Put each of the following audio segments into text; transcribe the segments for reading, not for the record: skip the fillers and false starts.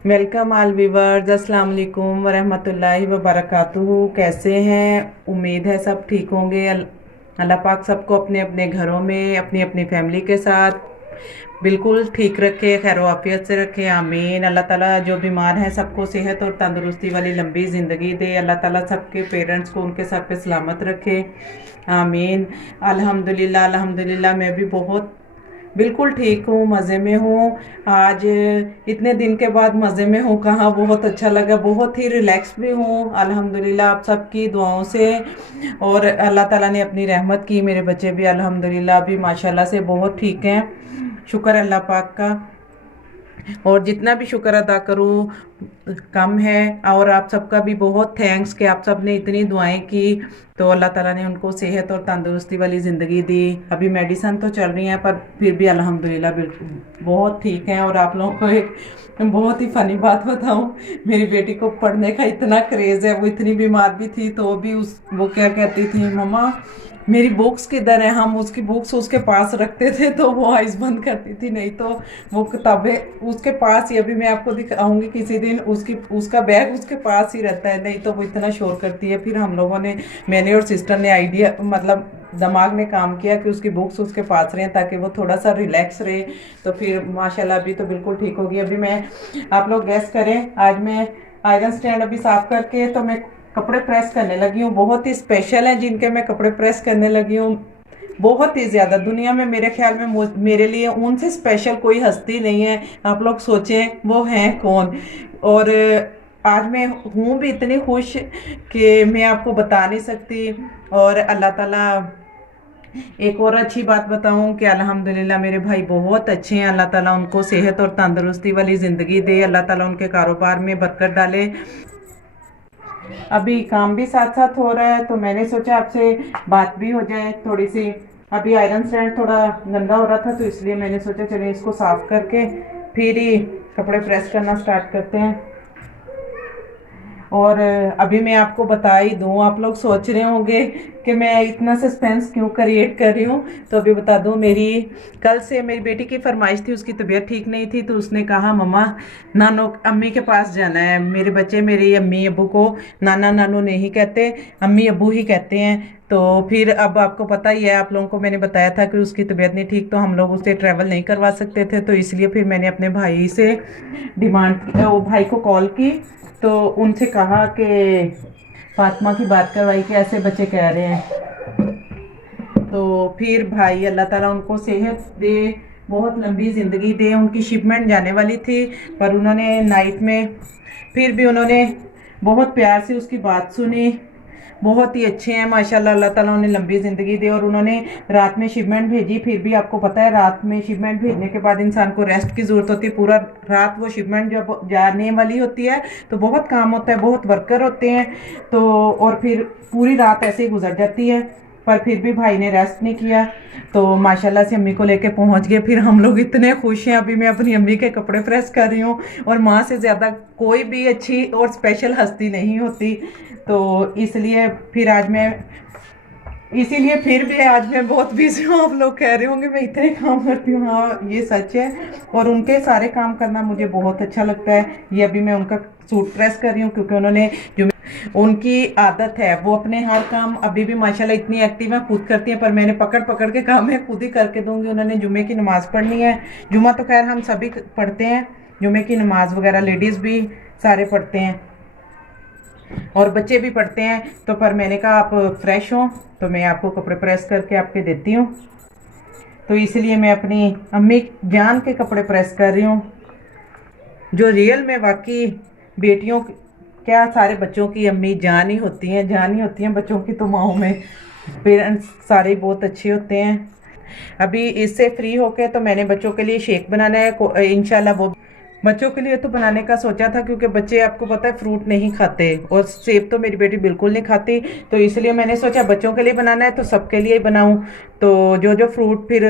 Welcome all viewers, अस्सलाम वालेकुम वरहमतुल्लाहि वबरकातुहू। कैसे हैं? उम्मीद है सब ठीक होंगे। अल्लाह पाक सबको अपने अपने घरों में अपनी अपनी फैमिली के साथ बिल्कुल ठीक रखे, खैर आफियत से रखे, आमीन। अल्लाह ताला जो बीमार हैं सबको सेहत और तंदुरुस्ती वाली लंबी ज़िंदगी दे। अल्लाह ताला सबके पेरेंट्स को उनके सर पे सलामत रखे, आमीन। अल्हम्दुलिल्लाह अल्हम्दुलिल्लाह, मैं भी बहुत बिल्कुल ठीक हूँ, मज़े में हूँ। आज इतने दिन के बाद मज़े में हूँ कहाँ, बहुत अच्छा लगा, बहुत ही रिलैक्स भी हूँ अल्हम्दुलिल्लाह आप सबकी दुआओं से। और अल्लाह ताला ने अपनी रहमत की, मेरे बच्चे भी अल्हम्दुलिल्लाह अभी माशाल्लाह से बहुत ठीक हैं, शुक्र अल्लाह पाक का। और जितना भी शुक्र अदा करूँ कम है। और आप सबका भी बहुत थैंक्स कि आप सब ने इतनी दुआएं की, तो अल्लाह ताला ने उनको सेहत और तंदुरुस्ती वाली ज़िंदगी दी। अभी मेडिसन तो चल रही हैं पर फिर भी अल्हम्दुलिल्लाह बिल्कुल बहुत ठीक हैं। और आप लोगों को एक बहुत ही फ़नी बात बताऊं, मेरी बेटी को पढ़ने का इतना क्रेज़ है, वो इतनी बीमार भी थी तो भी वो क्या कहती थी, मम्मा मेरी बुक्स किधर है। हम उसकी बुक्स उसके पास रखते थे तो वो आइज़ बंद करती थी, नहीं तो वो किताबें उसके पास ही, अभी मैं आपको दिखाऊंगी किसी दिन, उसका बैग उसके पास ही रहता है, नहीं तो वो इतना शोर करती है। फिर हम लोगों ने, मैंने और सिस्टर ने आइडिया, मतलब दिमाग ने काम किया कि उसकी बुक्स उसके पास रहें ताकि वो थोड़ा सा रिलैक्स रहे। तो फिर माशाल्लाह अभी तो बिल्कुल ठीक होगी। अभी मैं, आप लोग गैस करें, आज मैं आयरन स्टैंड अभी साफ़ करके तो मैं कपड़े प्रेस करने लगी हूँ। बहुत ही स्पेशल हैं जिनके मैं कपड़े प्रेस करने लगी हूँ, बहुत ही ज़्यादा। दुनिया में मेरे ख्याल में मेरे लिए उनसे स्पेशल कोई हस्ती नहीं है। आप लोग सोचें वो हैं कौन। और आज मैं हूँ भी इतनी खुश कि मैं आपको बता नहीं सकती। और अल्लाह ताला, एक और अच्छी बात बताऊं कि अल्हम्दुलिल्लाह मेरे भाई बहुत अच्छे हैं, अल्लाह ताला उनको सेहत और तंदुरुस्ती वाली ज़िंदगी दे, अल्लाह ताला उनके कारोबार में बरकत डाले। अभी काम भी साथ साथ हो रहा है तो मैंने सोचा आपसे बात भी हो जाए थोड़ी सी। अभी आयरन स्टैंड थोड़ा गंदा हो रहा था तो इसलिए मैंने सोचा चलिए इसको साफ़ करके फिर ही कपड़े प्रेस करना स्टार्ट करते हैं। और अभी मैं आपको बता ही दूँ, आप लोग सोच रहे होंगे कि मैं इतना सस्पेंस क्यों क्रिएट कर रही हूँ, तो अभी बता दूँ। कल से मेरी बेटी की फरमाइश थी, उसकी तबीयत ठीक नहीं थी तो उसने कहा मम्मा नानो अम्मी के पास जाना है। मेरे बच्चे मेरी अम्मी अब्बू को नाना नानू नहीं कहते, अम्मी अब्बू ही कहते हैं। तो फिर अब आपको पता ही है, आप लोगों को मैंने बताया था कि उसकी तबीयत नहीं ठीक तो हम लोग उससे ट्रैवल नहीं करवा सकते थे, तो इसलिए फिर मैंने अपने भाई से वो भाई को कॉल की तो उनसे कहा कि फातिमा की बात करवाई कि ऐसे बच्चे कह रहे हैं। तो फिर भाई अल्लाह ताला उनको सेहत दे, बहुत लंबी ज़िंदगी दे। उनकी शिपमेंट जाने वाली थी पर उन्होंने नाइट में, फिर भी उन्होंने बहुत प्यार से उसकी बात सुनी। बहुत ही अच्छे हैं माशाल्लाह, अल्लाह ताला उन्हें लंबी ज़िंदगी दे। और उन्होंने रात में शिपमेंट भेजी, फिर भी आपको पता है रात में शिपमेंट भेजने के बाद इंसान को रेस्ट की ज़रूरत होती है। पूरा रात वो शिपमेंट जब जाने वाली होती है तो बहुत काम होता है, बहुत वर्कर होते हैं, तो और फिर पूरी रात ऐसे ही गुजर जाती है। पर फिर भी भाई ने रेस्ट नहीं किया तो माशाल्लाह से अम्मी को लेके पहुंच गए। फिर हम लोग इतने खुश हैं। अभी मैं अपनी अम्मी के कपड़े प्रेस कर रही हूँ, और माँ से ज़्यादा कोई भी अच्छी और स्पेशल हस्ती नहीं होती, तो इसलिए फिर आज मैं, इसीलिए फिर भी आज मैं बहुत बिजी हूँ। आप लोग कह रहे होंगे मैं इतने काम करती हूँ, हाँ ये सच है। और उनके सारे काम करना मुझे बहुत अच्छा लगता है। ये अभी मैं उनका सूट प्रेस कर रही हूँ क्योंकि उन्होंने, जो उनकी आदत है वो अपने हर काम अभी भी माशाल्लाह इतनी एक्टिव है, खुद करती हैं, पर मैंने पकड़ पकड़ के काम है खुद ही करके दूंगी। उन्होंने जुमे की नमाज़ पढ़नी है, जुमा तो खैर हम सभी पढ़ते हैं, जुमे की नमाज़ वगैरह लेडीज़ भी सारे पढ़ते हैं और बच्चे भी पढ़ते हैं। तो पर मैंने कहा आप फ्रेश हो तो मैं आपको कपड़े प्रेस करके आपके देती हूँ, तो इसलिए मैं अपनी अम्मी जान के कपड़े प्रेस कर रही हूँ, जो रियल में वाकई बेटियों, क्या सारे बच्चों की अम्मी जान ही होती हैं, जान ही होती हैं बच्चों की। तो माओ में पेरेंट्स सारे बहुत अच्छे होते हैं। अभी इससे फ्री होके तो मैंने बच्चों के लिए शेक बनाना है इंशाल्लाह। वो बच्चों के लिए तो बनाने का सोचा था क्योंकि बच्चे आपको पता है फ्रूट नहीं खाते, और सेब तो मेरी बेटी बिल्कुल नहीं खाती, तो इसलिए मैंने सोचा बच्चों के लिए बनाना है तो सबके लिए ही बनाऊं। तो जो जो फ्रूट फिर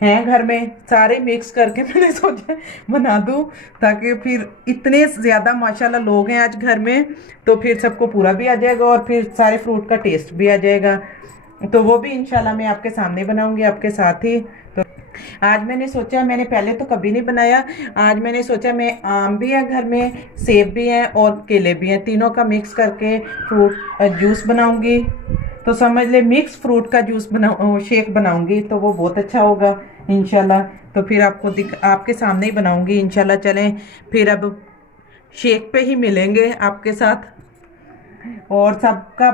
हैं घर में सारे मिक्स करके मैंने सोचा बना दूं, ताकि फिर इतने ज़्यादा माशाल्लाह लोग हैं आज घर में, तो फिर सबको पूरा भी आ जाएगा और फिर सारे फ्रूट का टेस्ट भी आ जाएगा। तो वो भी इंशाल्लाह मैं आपके सामने बनाऊंगी आपके साथ ही। तो आज मैंने सोचा, मैंने पहले तो कभी नहीं बनाया, आज मैंने सोचा मैं आम भी है घर में, सेब भी हैं और केले भी हैं, तीनों का मिक्स करके फ्रूट जूस बनाऊंगी। तो समझ ले मिक्स फ्रूट का जूस शेक बनाऊंगी, तो वो बहुत अच्छा होगा इंशाल्लाह। तो फिर आपके सामने ही बनाऊंगी इंशाल्लाह। चलें फिर अब शेक पे ही मिलेंगे आपके साथ। और सबका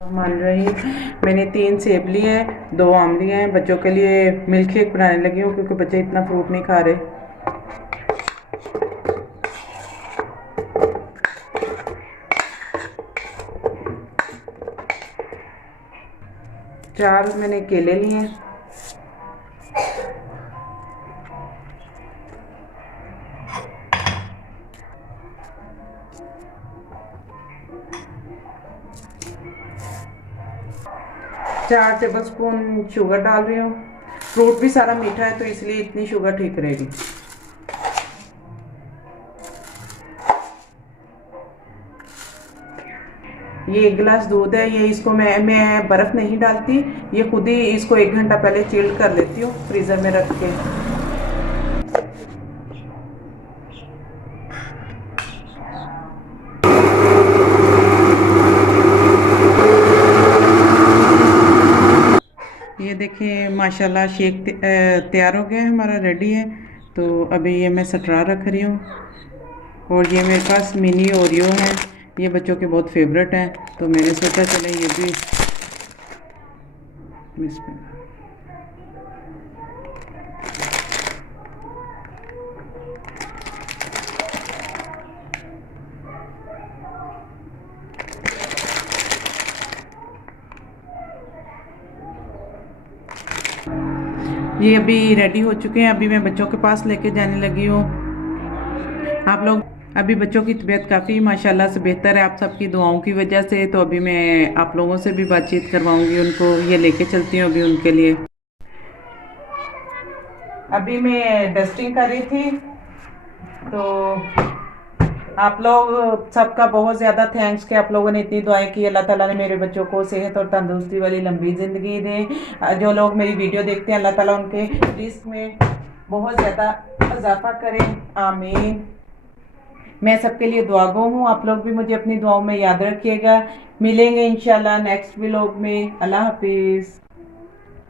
मान रही, मैंने 3 सेब लिए हैं, 2 आम लिए हैं, बच्चों के लिए मिल्क शेक बनाने लगी हूँ क्योंकि बच्चे इतना फ्रूट नहीं खा रहे। चार मैंने केले लिए हैं। चार टेबल स्पून शुगर डाल रही हूँ। फ्रूट भी सारा मीठा है तो इसलिए इतनी शुगर ठीक रहेगी। ये 1 गिलास दूध है, ये इसको मैं बर्फ़ नहीं डालती, ये खुद ही इसको 1 घंटा पहले चिल्ड कर लेती हूँ फ्रीज़र में रख के। ये देखिए माशाल्लाह शेक तैयार हो गया है हमारा, रेडी है। तो अभी ये मैं सटरा रख रही हूँ। और ये मेरे पास मिनी ओरियो है, ये बच्चों के बहुत फेवरेट हैं, तो मैंने सोचा चले ये भी ये अभी रेडी हो चुके हैं। अभी मैं बच्चों के पास लेके जाने लगी हूँ। आप लोग, अभी बच्चों की तबीयत काफ़ी माशाल्लाह से बेहतर है आप सबकी दुआओं की वजह से। तो अभी मैं आप लोगों से भी बातचीत करवाऊंगी उनको, ये लेके चलती हूँ अभी उनके लिए। अभी मैं डस्टिंग कर रही थी। तो आप लोग सबका बहुत ज़्यादा थैंक्स कि आप लोगों ने इतनी दुआएं की। अल्लाह ताला ने मेरे बच्चों को सेहत और तंदुरुस्ती वाली लंबी ज़िंदगी दे। जो लोग मेरी वीडियो देखते हैं अल्लाह ताला उनके रिस्क में बहुत ज़्यादा इजाफा करें, आमीन। मैं सबके लिए दुआगो हूँ। आप लोग भी मुझे अपनी दुआओं में याद रखिएगा। मिलेंगे इंशाल्लाह नेक्स्ट व्लॉग में। अल्लाह हाफिज़।